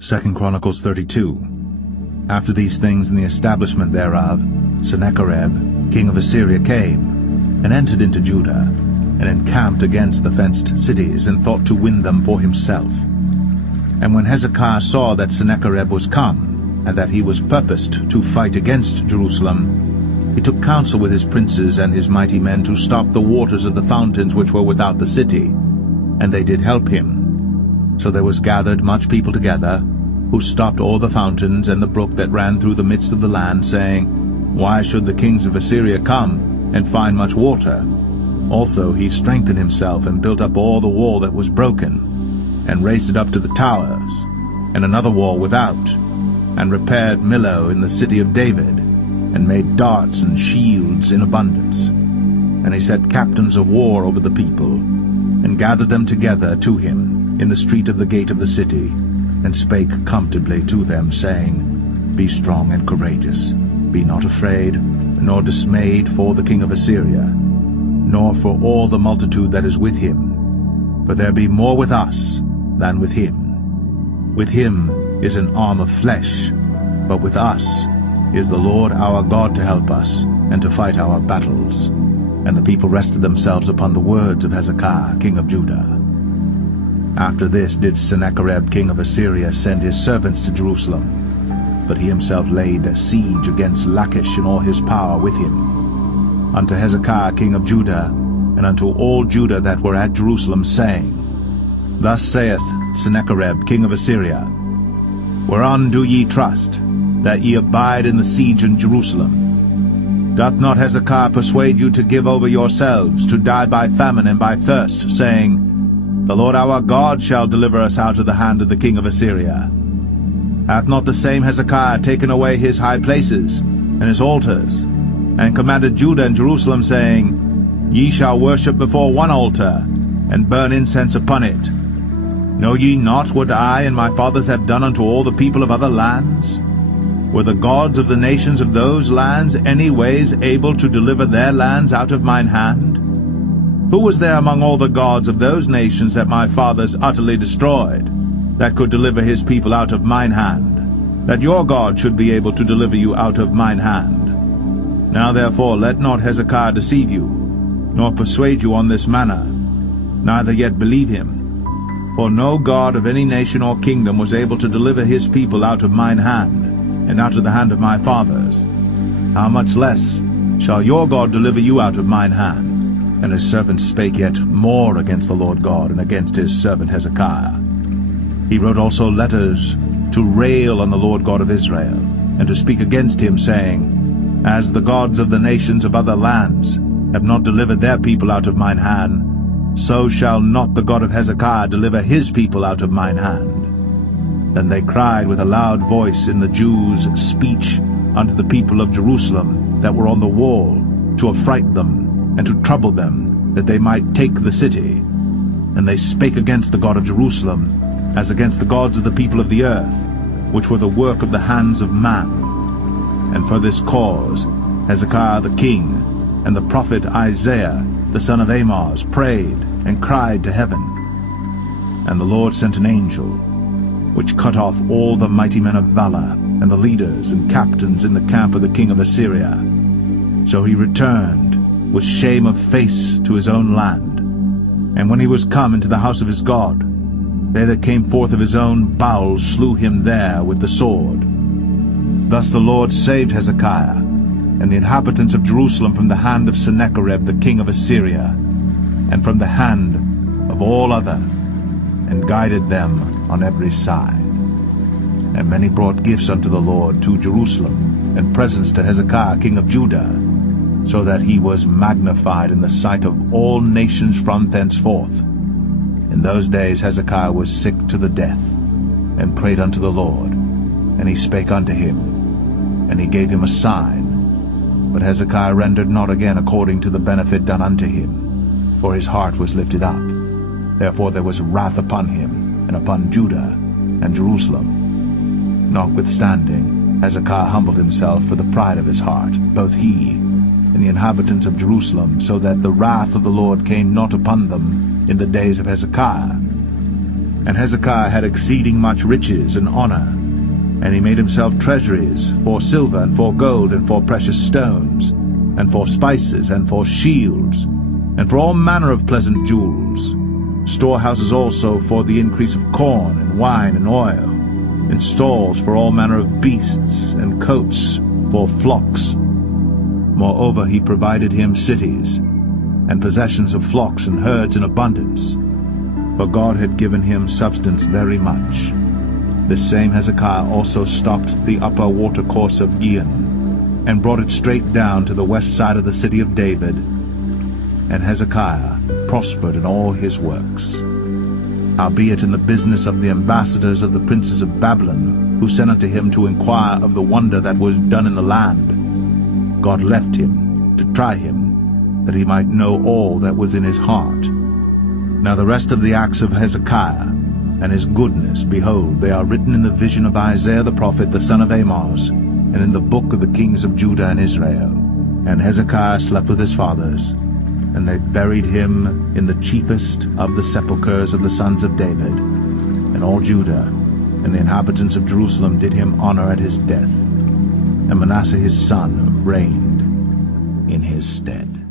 2 Chronicles 32. After these things and the establishment thereof, Sennacherib, king of Assyria, came, and entered into Judah, and encamped against the fenced cities, and thought to win them for himself. And when Hezekiah saw that Sennacherib was come, and that he was purposed to fight against Jerusalem, he took counsel with his princes and his mighty men to stop the waters of the fountains which were without the city, and they did help him. So there was gathered much people together, who stopped all the fountains and the brook that ran through the midst of the land, saying, Why should the kings of Assyria come and find much water? Also he strengthened himself, and built up all the wall that was broken, and raised it up to the towers, and another wall without, and repaired Millo in the city of David, and made darts and shields in abundance. And he set captains of war over the people, and gathered them together to him in the street of the gate of the city, and spake comfortably to them, saying, Be strong and courageous, be not afraid, nor dismayed for the king of Assyria, nor for all the multitude that is with him, for there be more with us than with him. With him is an arm of flesh, but with us is the Lord our God to help us, and to fight our battles. And the people rested themselves upon the words of Hezekiah king of Judah. After this did Sennacherib king of Assyria send his servants to Jerusalem, but he himself laid siege against Lachish and all his power with him, unto Hezekiah king of Judah, and unto all Judah that were at Jerusalem, saying, Thus saith Sennacherib king of Assyria, Whereon do ye trust, that ye abide in the siege in Jerusalem? Doth not Hezekiah persuade you to give over yourselves to die by famine and by thirst, saying, The Lord our God shall deliver us out of the hand of the king of Assyria? Hath not the same Hezekiah taken away his high places and his altars, and commanded Judah and Jerusalem, saying, Ye shall worship before one altar, and burn incense upon it? Know ye not what I and my fathers have done unto all the people of other lands? Were the gods of the nations of those lands any ways able to deliver their lands out of mine hand? Who was there among all the gods of those nations that my fathers utterly destroyed, that could deliver his people out of mine hand, that your God should be able to deliver you out of mine hand? Now therefore let not Hezekiah deceive you, nor persuade you on this manner, neither yet believe him. For no God of any nation or kingdom was able to deliver his people out of mine hand, and out of the hand of my fathers. How much less shall your God deliver you out of mine hand? And his servant spake yet more against the Lord God, and against his servant Hezekiah. He wrote also letters to rail on the Lord God of Israel, and to speak against him, saying, As the gods of the nations of other lands have not delivered their people out of mine hand, so shall not the God of Hezekiah deliver his people out of mine hand. Then they cried with a loud voice in the Jews' speech unto the people of Jerusalem that were on the wall, to affright them, and to trouble them, that they might take the city. And they spake against the God of Jerusalem, as against the gods of the people of the earth, which were the work of the hands of man. And for this cause Hezekiah the king, and the prophet Isaiah the son of Amoz, prayed and cried to heaven. And the Lord sent an angel, which cut off all the mighty men of valor, and the leaders and captains in the camp of the king of Assyria. So he returned with shame of face to his own land. And when he was come into the house of his God, they that came forth of his own bowels slew him there with the sword. Thus the Lord saved Hezekiah and the inhabitants of Jerusalem from the hand of Sennacherib the king of Assyria, and from the hand of all other, and guided them on every side. And many brought gifts unto the Lord to Jerusalem, and presents to Hezekiah king of Judah, so that he was magnified in the sight of all nations from thenceforth. In those days Hezekiah was sick to the death, and prayed unto the Lord, and he spake unto him, and he gave him a sign. But Hezekiah rendered not again according to the benefit done unto him, for his heart was lifted up. Therefore there was wrath upon him, and upon Judah and Jerusalem. Notwithstanding, Hezekiah humbled himself for the pride of his heart, both he and the inhabitants of Jerusalem, so that the wrath of the Lord came not upon them in the days of Hezekiah. And Hezekiah had exceeding much riches and honor, and he made himself treasuries for silver and for gold and for precious stones, and for spices and for shields, and for all manner of pleasant jewels, storehouses also for the increase of corn and wine and oil, and stalls for all manner of beasts, and coats for flocks. Moreover, he provided him cities, and possessions of flocks and herds in abundance, for God had given him substance very much. This same Hezekiah also stopped the upper watercourse of Gihon, and brought it straight down to the west side of the city of David. And Hezekiah prospered in all his works. Howbeit in the business of the ambassadors of the princes of Babylon, who sent unto him to inquire of the wonder that was done in the land, God left him to try him, that he might know all that was in his heart. Now the rest of the acts of Hezekiah, and his goodness, behold, they are written in the vision of Isaiah the prophet, the son of Amoz, and in the book of the kings of Judah and Israel. And Hezekiah slept with his fathers, and they buried him in the chiefest of the sepulchres of the sons of David. And all Judah and the inhabitants of Jerusalem did him honor at his death. And Manasseh his son reigned in his stead.